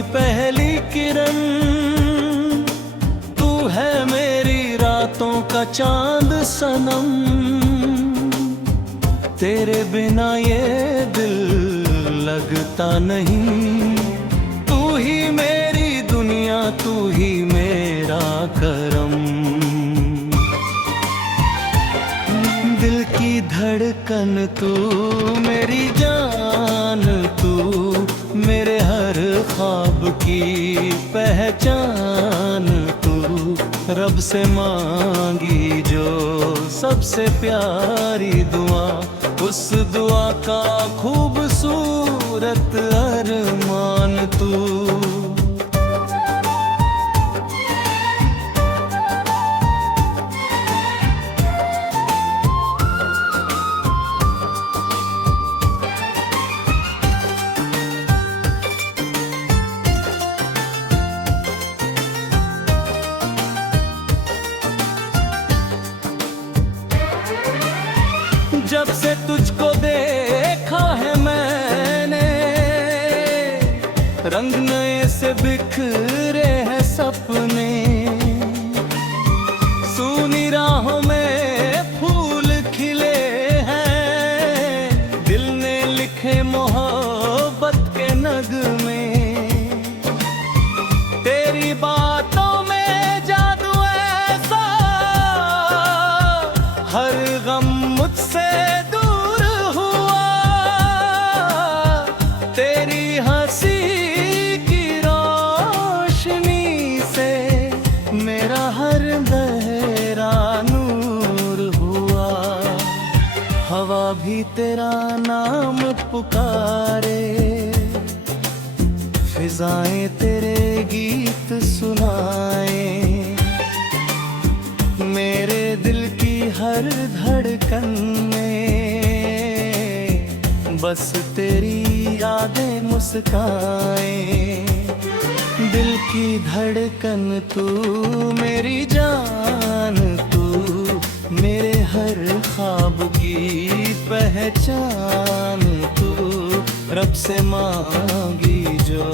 की पहली किरण, तू है मेरी रातों का चांद सनम। तेरे बिना ये दिल लगता नहीं। तू ही मेरी दुनिया, तू ही मेरा करम। दिल की धड़कन तू, मेरी जान तू, मेरे हर ख्वाब की पहचान तू। रब से मांगी जो सबसे प्यारी दुआ, उस दुआ का खूबसूरत अरमान तू। जब से तुझको देखा है मैंने, रंग नए से बिखरे हैं सपने। सूनी राहों में फूल खिले हैं, दिल ने लिखे मोहब्बत के नगमे। तेरी बातों में जादू ऐसा, हर गम मुझसे दूर हुआ। तेरी हंसी की रोशनी से मेरा हर बहरा नूर हुआ। हवा भी तेरा नाम पुकारे, फिजाएं तेरे गीत सुनाए। मेरे दिल की हर धड़कन में बस तेरी यादें मुस्काएं। दिल की धड़कन तू, मेरी जान तू, मेरे हर ख्वाब की पहचान तू। रब से मांगी जो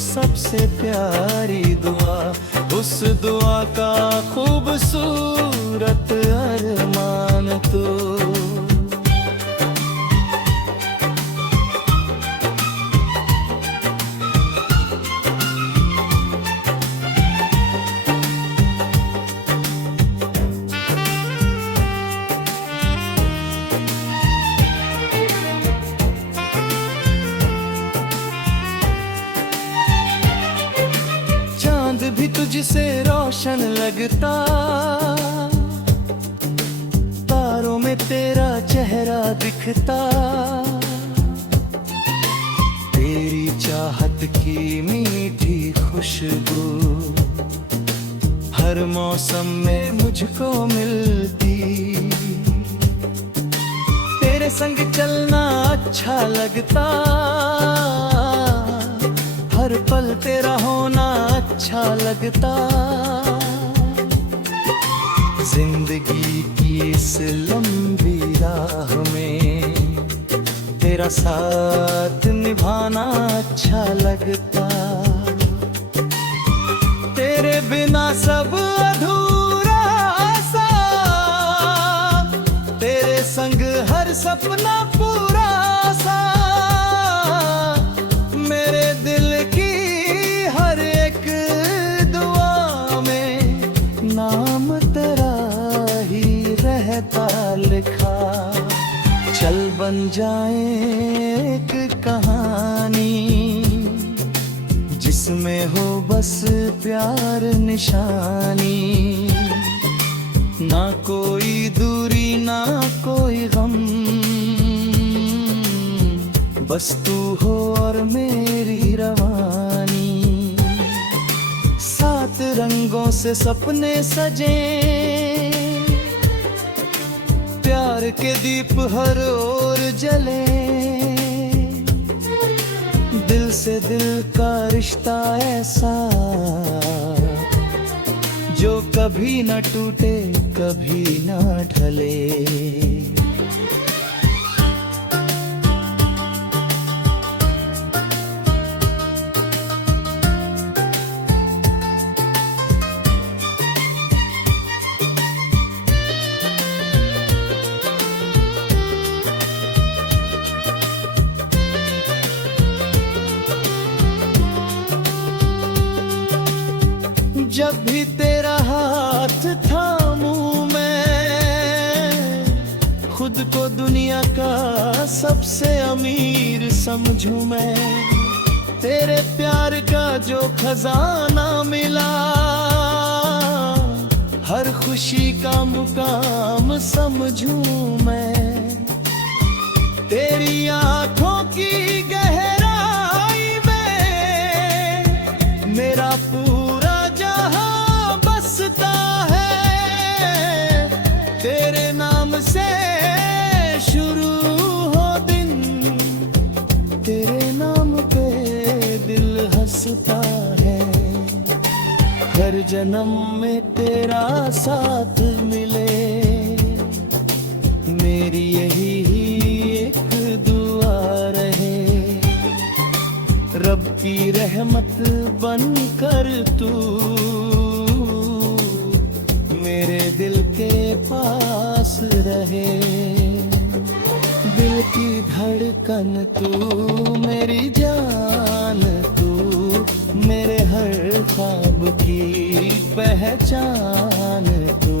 सबसे प्यारी दुआ, उस दुआ का खूबसूरत अरमान तू। भी तुझसे रोशन लगता, तारों में तेरा चेहरा दिखता। तेरी चाहत की मीठी खुशबू हर मौसम में मुझको मिलती। तेरे संग चलना अच्छा लगता, हर पल तेरा होना अच्छा लगता। जिंदगी की इस लंबी राह में तेरा साथ निभाना अच्छा लगता। तेरे बिना सब अधूरा सा, तेरे संग हर सपना पूरा सा। मेरे दिल की हर एक दुआ में नाम तेरा ही रहता लिखा। चल बन जाए एक कहानी, जिसमें हो बस प्यार निशानी। ना कोई दूरी ना कोई गम, बस तू हो और मेरी रवानी। सात रंगों से सपने सजे, प्यार के दीप हर ओर जले। दिल से दिल का रिश्ता ऐसा, जो कभी न टूटे कभी न ढले। जब भी तेरा हाथ थामूं मैं, खुद को दुनिया का सबसे अमीर समझूं मैं। तेरे प्यार का जो खजाना मिला, हर खुशी का मुकाम समझूं मैं। तेरी आंखों की गहराई में मेरा पूरा जहां बसता है। तेरे नाम से शुरू हो दिन, तेरे नाम पे दिल हंसता है। हर जन्म में तेरा साथ मिले, मेरी यही एक दुआ रहे। रब की रहमत बनकर तू मेरे दिल के पास रहे। दिल की धड़कन तू, मेरी जान तू, मेरे हर ख्वाब की पहचान तू।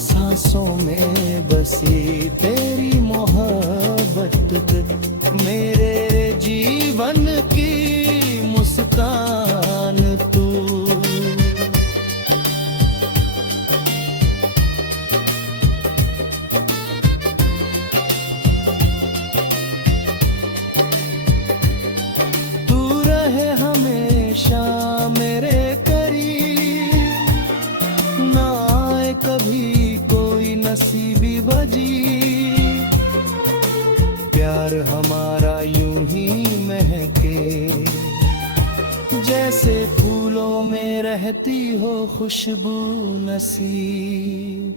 सांसों में बसी तेरी मोहब्बत, मेरे जीवन की मुस्कान तू। हमेशा मेरे करीब, ना आए कभी कोई नसीबी बजी। प्यार हमारा यूं ही महके, जैसे फूलों में रहती हो खुशबू नसीब।